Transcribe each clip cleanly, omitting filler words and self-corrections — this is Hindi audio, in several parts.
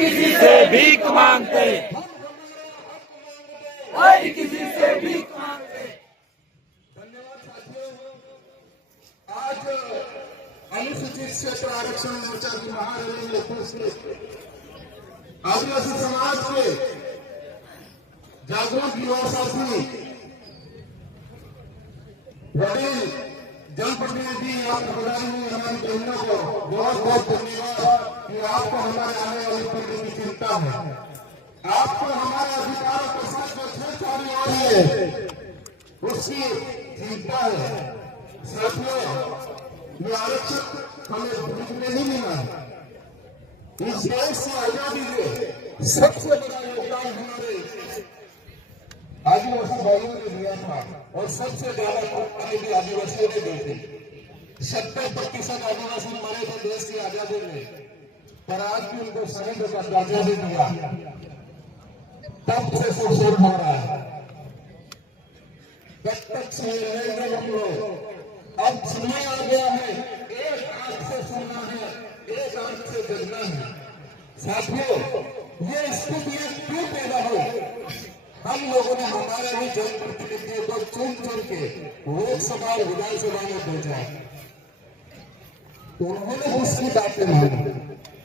किसी से भीख मांगते, हर किसी से भीख मांगते। धन्यवाद साथियों। आज अनुसूचित क्षेत्र आरक्षण मोर्चा की महारैली में उपस्थित आदिवासी समाज के जागरूक युवा साथी, वडील जनप्रतिनिधि, पदाधिकारी हमारी बहनों को बहुत बहुत धन्यवाद कि आपको हमारे आने वाली पीढ़ी की चिंता है। आपको हमारे अधिकारों के साथ जो छेड़छाड़ी हो रही है उसकी चिंता है। साथियों, ये आरक्षण हमें भूख में नहीं मिला है। इस देश से आजादी में सबसे बड़ा योगदान हमारे आदिवासी भाइयों ने दिया था और सबसे ज्यादा कुर्बानी भी आदिवासियों ने दी थी। 70% आदिवासी मरे थे देश की आजादी में, पर आज भी उनको शहीद का दर्जा भी दिया। तब से शोषण हो रहा है। जब तक से रहेंगे हम लोग। अब समय आ गया है, एक आंख से सुनना है, एक आंख से जगना है। साथियों, ये स्थिति क्यों पैदा हो? हम लोगों ने हमारे ही जनप्रतिनिधियों को चुन चुन के लोकसभा और विधानसभा में भेजा। उन्होंने उसकी बातें मानी।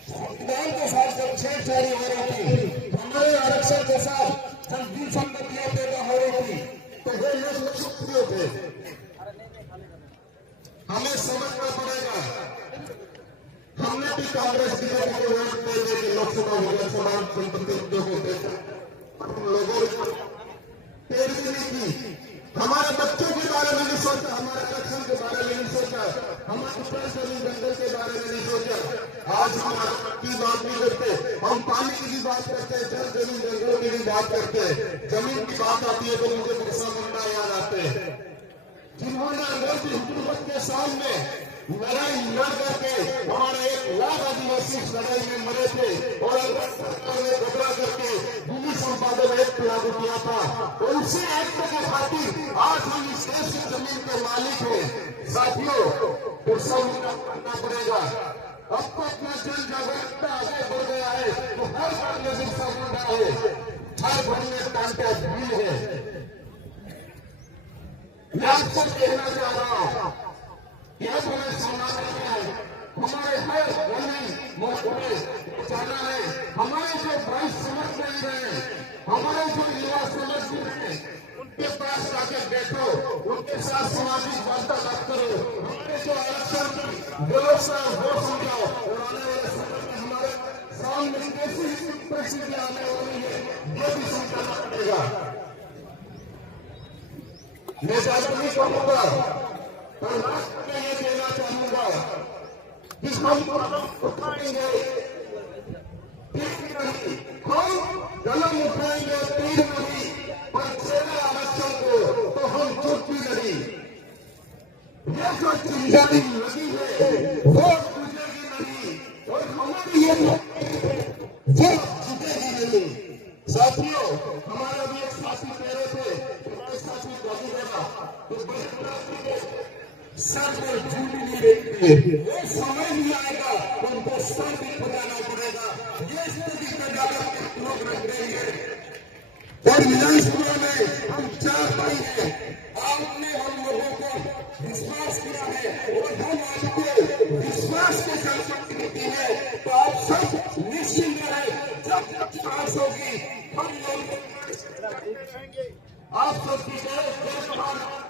संविधान के साथ जब छेड़छाड़ी हो रही थी, हमारे आरक्षण के साथ जब विसंगतियां पैदा हो रही थी, तो वे लोग सक्रिय थे। हमें समझना पड़ेगा। हमने भी कांग्रेस की वोट देने के लोकसभा विधानसभा जनप्रतिनिधियों को देखा, लोगों ने पैरवी नहीं की। हमारे बच्चों के बारे में नहीं सोचा, हमारे रक्षण के बारे में नहीं सोचा, हमारे जमीन जंगल के बारे में नहीं सोचा। आज हम की बात नहीं करते, हम पानी की भी बात करते हैं, जल जमीन जंगलों की भी बात करते हैं। जमीन की बात आती है तो मुझे बिरसा मुंडा याद आते हैं, जिन्होंने अंग्रेजी हुकूमत के सामने लड़ाई लड़ करके हमारे 1 लाख आदिवासी लड़ाई में मरे थे और सरकार ने घबरा करके भूमि संपादन एक्ट लागू किया था। और उसी एक्ट के खातिर आज हम इस देश की जमीन के मालिक हैं। साथियों, बिरसा मुंडा करना पड़ेगा। अब तो अपना जन जागरूकता आगे बढ़ गया है, तो हर घर में बिरसा मुंडा है, हर घर में कांटा भीड़ है। मैं आपको कहना चाह रहा हूं, यह हमें समाज में हमारे हर जमीन मोहब्बत बचाना है। हमारे जो भाई समझ नहीं रहे, हमारे जो युवा समझ नहीं रहे, उनके पास जाकर बैठो, उनके साथ सामाजिक वार्तालाप करो। हमारे जो आरक्षण की व्यवस्था वो समझाओ और आने वाले समय में हमारे सामने कैसी परिस्थिति आने वाली है ये भी समझाना पड़ेगा। मैं ज्यादा नहीं कहूंगा, पर लास्ट में ये कहना चाहूंगा कि हम उठाएंगे तीर नहीं, हम कलम उठाएंगे तीर नहीं, पर छेड़ा आरक्षण को तो हम चुप्पी नहीं। ये जो चिंगारी लगी है वो बुझेगी नहीं और हमारी ये छूटेगी नहीं। साथियों, हमारे भी एक साथी कह रहे थे, हमारे साथी बाबू दादा, तो बड़े सर पर झूठी नहीं देते, वो समय भी आएगा उनको सर भी खुदाना पड़ेगा। ये स्थिति पैदा करके लोग रख देंगे। और विधानसभा में हम 4 भाई हैं, आपने हम लोगों को विश्वास किया है और हम आपको विश्वास के साथ प्रतिनिधि है, तो आप सब निश्चिंत रहे। जब पास होगी हम लोग आप सबकी जय जय भारत।